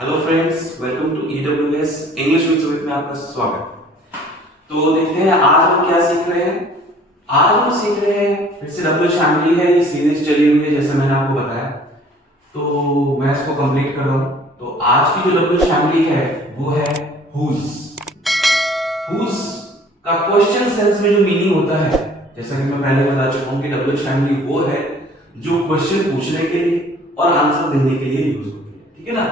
Hello friends, welcome to EWS English with Sumit में आपका स्वागत। तो देखते हैं आज हम क्या सीख रहे हैं। आज हम सीख रहे हैं फिर से डब्ल्यू फैमिली है, ये सीरीज चली हुई है जैसे मैंने आपको बताया। तो मैं इसको कंप्लीट कर रहा हूँ। तो आज की जो डब्ल्यू फैमिली है वो है हुज। हुज का क्वेश्चन सेंस में जो मीनिंग होता है, जैसा कि मैं पहले बता चुका हूँ कि डब्ल्यू फैमिली वो है जो क्वेश्चन पूछने के लिए और आंसर देने के लिए यूज होती है। ठीक है ना।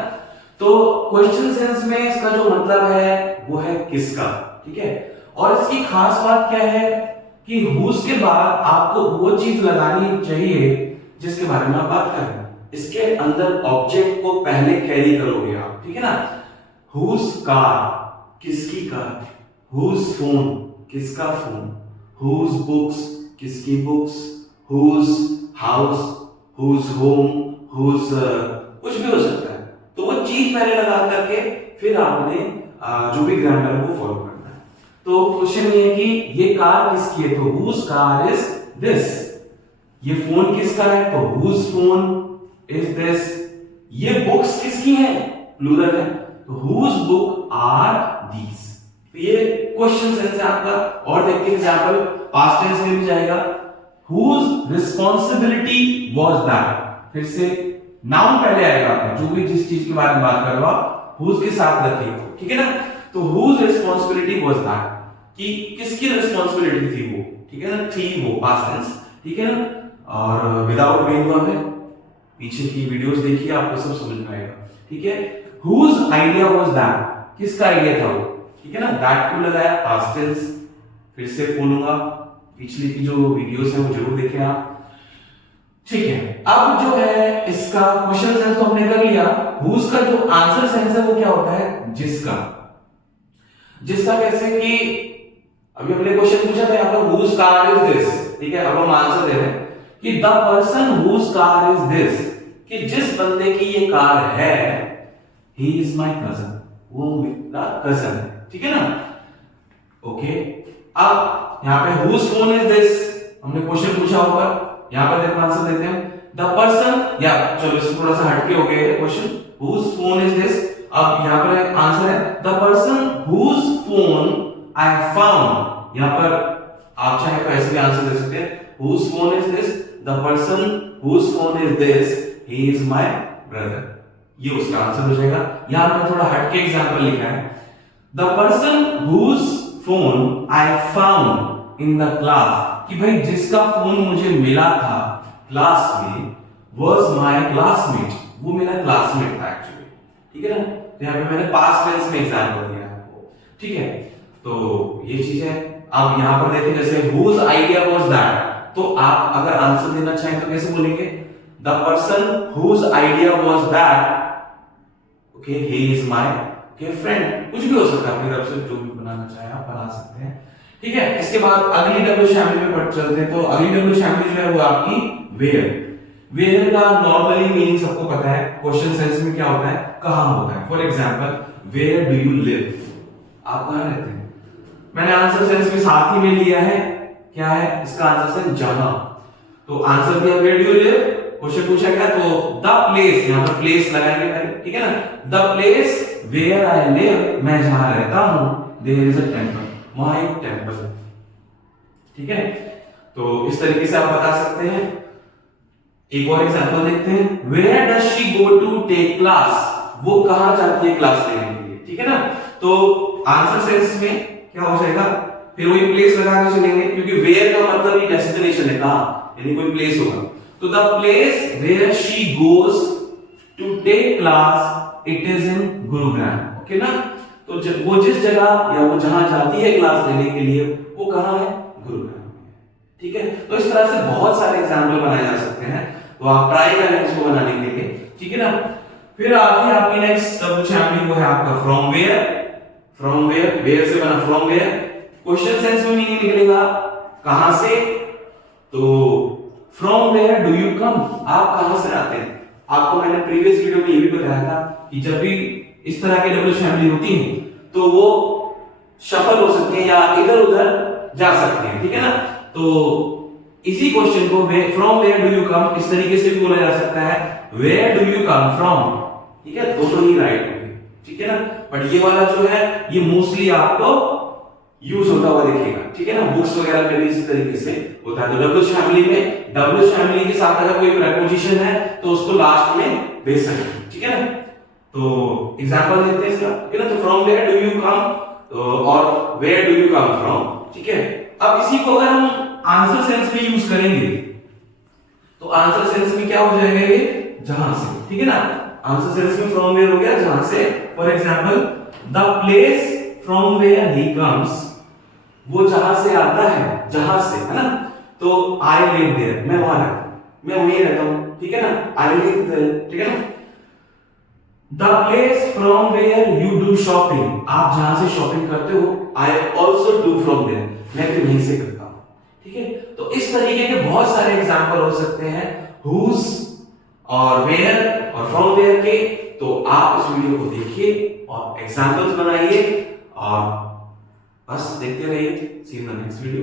तो क्वेश्चन सेंस में इसका जो मतलब है वो है किसका। ठीक है। और इसकी खास बात क्या है कि हुज के बाद आपको वो चीज लगानी चाहिए जिसके बारे में आप बात कर रहे हैं। इसके अंदर ऑब्जेक्ट को पहले कैरी करोगे आप। ठीक है ना। हुज कार, किसकी कार। हुज फोन, किसका फोन। हुज बुक्स, किसकी बुक्स। Whose house, whose home, whose कुछ भी हो सकता है। तो वो चीज पहले लगा करके फिर आपने जो भी ग्रामर है वो फॉलो करना है। तो क्वेश्चन ये है कि ये कार किसकी है, तो हुज कार इज दिस। ये फोन किसका है, तो हुज फोन इज दिस। ये बुक्स किसकी है, प्लूरल है, तो हुज बुक आर दीज। तो ये क्वेश्चन सेंस है आपका। और देखिए एग्जांपल पास्ट टेंस में भी जाएगा। Whose responsibility was that. फिर से नाउन पहले आएगा, आपने जो भी जिस चीज के बारे में बात कर रहे हो हुज के साथ रखिए। ठीक है ना। तो हुज रिस्पांसिबिलिटी वाज दैट, कि किसकी रिस्पांसिबिलिटी थी वो। ठीक है ना, थी वो पास्ट टेंस। ठीक है ना। और विदाउट मेन वर्ब है। पीछे की वीडियोस देखिए, आपको सब समझ में आएगा। ठीक है। हुज आइडिया वाज दैट, किसका आइडिया था वो। ठीक है ना। दैट क्यों लगाया, पास्ट टेंस। फिर से बोलूंगा, पिछली की जो वीडियोस है वो जरूर देखें आप। ठीक है। अब जो है इसका क्वेश्चन सेंस तो हमने कर लिया। हुज का जो आंसर सेंस है वो क्या होता है, जिसका। जिसका कैसे कि अभी हमने क्वेश्चन पूछा था यहां पर हुज कार इज दिस। ठीक है। अब हम आंसर दे रहे हैं कि the person whose car is this, कि जिस बंदे की ये कार है ही इज माय कजन, वो मेरा कजन है। ठीक है ना। ओके। अब यहां पे हुज फोन इज दिस, हमने क्वेश्चन पूछा ऊपर, यहां पर देखो आंसर देते हैं द पर्सन, या चलो इससे थोड़ा सा हटके हो गया question, whose phone is this. अब यहां पर आंसर है the person whose phone I found. यहां पर आप चाहे तो ऐसे भी आंसर दे सकते हैं, whose phone is this, the person whose phone is this, he is my brother. ये उसका आंसर हो जाएगा। यहां पर थोड़ा हटके एग्जांपल लिखा है the person whose phone I found in the class, कि भाई जिसका फोन मुझे मिला था क्लास में was my classmate, वो मेरा क्लासमेट था एक्चुअली। ठीक है ना। तो यहाँ पे मैंने पास्ट टेंस में एग्जांपल दिया आपको। ठीक है। तो ये चीज है। अब यहाँ पर देखिए जैसे whose idea was that, तो आप अगर आंसर देना चाहें तो कैसे बोलेंगे, the person whose idea was that, okay, he is my friend। कुछ भी हो सकता है, अपनी तरफ से जो भी बनाना चाहे आप बना सकते हैं। ठीक है। इसके बाद अगली डब्ल्यू फैमिली में पढ़ चलते हैं। तो अगली डब्ल्यू फैमिली जो है वो आपकी वेयर। वेयर का नॉर्मली मीनिंग सबको पता है। क्वेश्चन सेंस में क्या होता है, कहां होता है। For example where do you live, आप कहां रहते हैं। मैंने आंसर सेंस में साथ ही में लिया है, क्या है इसका आंसर सेंस, जहां। तो आंसर दिया where do you live, question पूछा गया तो द प्लेस, यहां पर प्लेस लगाएंगे पहले। ठीक है ना। The place where I live, मैं जहां रहता हूं, देयर इज अ टेंपल, वहां एक टेंपल है। ठीक है। तो इस तरीके से आप बता सकते हैं। एक और एग्जांपल देखते हैं, where does she go to take class, वो कहां जाती है क्लास लेने के लिए। ठीक है ना। तो आंसर सेंस में क्या हो जाएगा, फिर वही प्लेस लगा के चलेंगे, क्योंकि वेयर का मतलब ये डेस्टिनेशन है, कहां, यानी कोई प्लेस होगा। तो the place where she goes to take class it is in Gurugram. Okay ना। तो वो जिस जगह या वो जहां जाती है क्लास लेने के लिए वो कहां है, गुरुग्राम में। ठीक है। तो इस तरह से बहुत सारे एग्जांपल बनाए जा सकते हैं। तो आप ट्राई करें इसको बनाने के लिए। ठीक है ना। फिर आगे आपकी नेक्स्ट डब्ल्यू फैमिली वो है आपका from where. From where, where से बना फ्रॉम वेयर। क्वेश्चन सेंस में मीनिंग निकलेगा कहां से, तो from where do you come, आप कहां से आते हैं। आपको मैंने प्रीवियस वीडियो में ये भी बताया था कि जब भी इस तरह के डब्ल्यू फैमिली होती है तो वो शफल हो सकती है या इधर उधर जा सकती है। ठीक है ना। तो इसी क्वेश्चन को from where do you come इस तरीके से भी बोला जा सकता है, where do you come from, ठीक है, दोनों ही राइट होंगे, ठीक है ना। बट ये वाला जो है ये मोस्टली आपको यूज होता हुआ दिखेगा, ठीक है ना, बुक्स वगैरह में भी इसी तरीके से होता है। तो डब्ल्यूएच फैमिली में डब्ल्यूएच फैमिली के साथ अगर कोई प्रीपोजिशन है तो उसको लास्ट में दे सकते हैं, ठीक है ना। तो एग्जांपल देते हैं इसका, ठीक है ना। तो from where do you come और where do you come from, ठीक है। अब इसी को अगर हम आंसर सेंस में यूज करेंगे तो आंसर सेंस में क्या हो जाएगा, ये जहां से, ठीक है ना। आंसर सेंस में फ्रॉम वेयर हो गया जहां से। For example the place from where he comes, वो जहां से आता है, जहां से, है ना। तो आई लिव देयर, मैं वहां रहता हूं, मैं वहीं रहता हूं, ठीक है ना। आई लिव देयर, ठीक है ना। The place from where you do shopping, आप जहां से शॉपिंग करते हो, I also do from there, मैं भी वहीं से करता हूं, ठीक है। तो इस तरीके के बहुत सारे एग्जाम्पल हो सकते हैं हुज और वेयर और फ्रॉम वेयर के। तो आप इस वीडियो को देखिए और एग्जाम्पल्स बनाइए और बस देखते रहिए। See you in the next video.